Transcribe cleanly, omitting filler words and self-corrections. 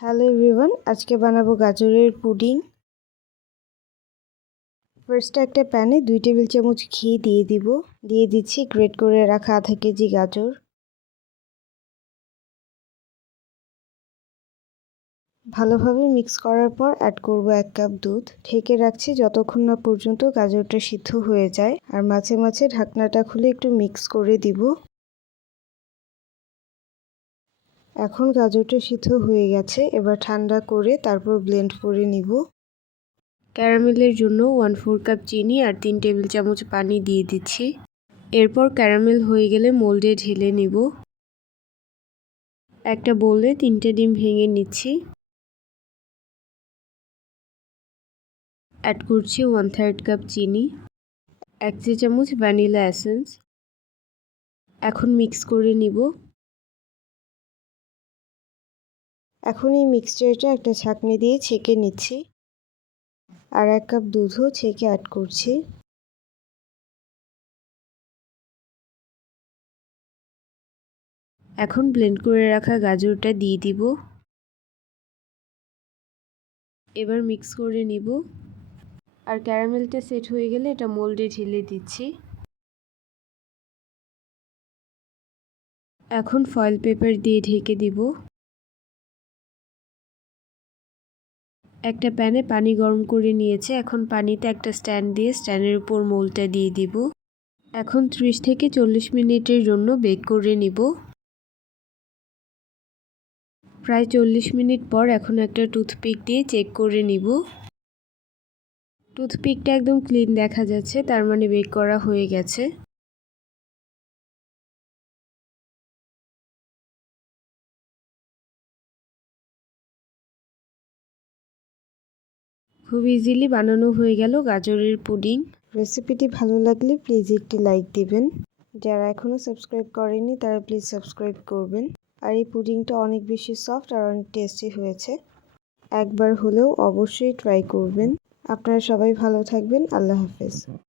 Hello everyone, আজকে বানাবো গাজরের পুডিং। ফার্স্টে একটা প্যানে 2 টেবিল চামচ ঘি দিয়ে দিচ্ছি গ্রেট করে রাখা আধা কেজি গাজর। ভালোভাবে মিক্স করার পর অ্যাড করব 1 কাপ দুধ। ঢেকে রাখছি যতক্ষণ না পর্যন্ত গাজরটা সিদ্ধ হয়ে যায়, আর মাঝে মাঝে ঢাকনাটা খুলে একটু মিক্স করে দিব। এখন গাজরটা সিদ্ধ হয়ে গেছে, এবার ঠান্ডা করে তারপর ব্লেন্ড করে নিব। ক্যারামেলের জন্য 1/4 কাপ চিনি আর 3 টেবিল চামচ পানি দিয়ে দিচ্ছি। এরপর ক্যারামেল হয়ে গেলে মোল্ডে ঢেলে নিব। একটা বোলে 3টে ডিম ভেঙে নিচ্ছি। অ্যাড করছি 1/3 কাপ চিনি, 1 চা চামচ ভ্যানিলা এসেন্স। এখন মিক্স করে নিব। এখন এই মিক্সচারটা একটা ছাঁকনি দিয়ে ছেঁকে নিচ্ছি, আর 1 কাপ দুধও ছেঁকে অ্যাড করছি। এখন ব্লেন্ড করে রাখা গাজরটা দিয়ে দিব। এবার মিক্স করে নিব, আর ক্যারামেলটা সেট হয়ে গেলে এটা মোল্ডে ঢেলে দিচ্ছি। এখন ফয়েল পেপার দিয়ে ঢেকে দিব। একটা প্যানে পানি গরম করে নিয়েছে, এখন পানিতে একটা স্ট্যান্ড দিয়ে স্ট্যান্ডের উপর মোল্ডটা দিয়ে দিব। এখন 30 থেকে 40 মিনিটের জন্য বেক করে নিব। প্রায় 40 মিনিট পর এখন একটা টুথপিক দিয়ে চেক করে নিব। টুথপিকটা একদম ক্লিন দেখা যাচ্ছে, তার মানে বেক করা হয়ে গেছে। খুব ইজিলি বানানো হয়ে গেল গাজরের পুডিং। রেসিপিটি ভালো লাগলে প্লিজ একটি লাইক দিবেন। যারা এখনও সাবস্ক্রাইব করেনি তারা প্লিজ সাবস্ক্রাইব করবেন। আর এই পুডিংটা অনেক বেশি সফট আর অনেক টেস্টি হয়েছে। একবার হলেও অবশ্যই ট্রাই করবেন। আপনারা সবাই ভালো থাকবেন। আল্লাহ হাফেজ।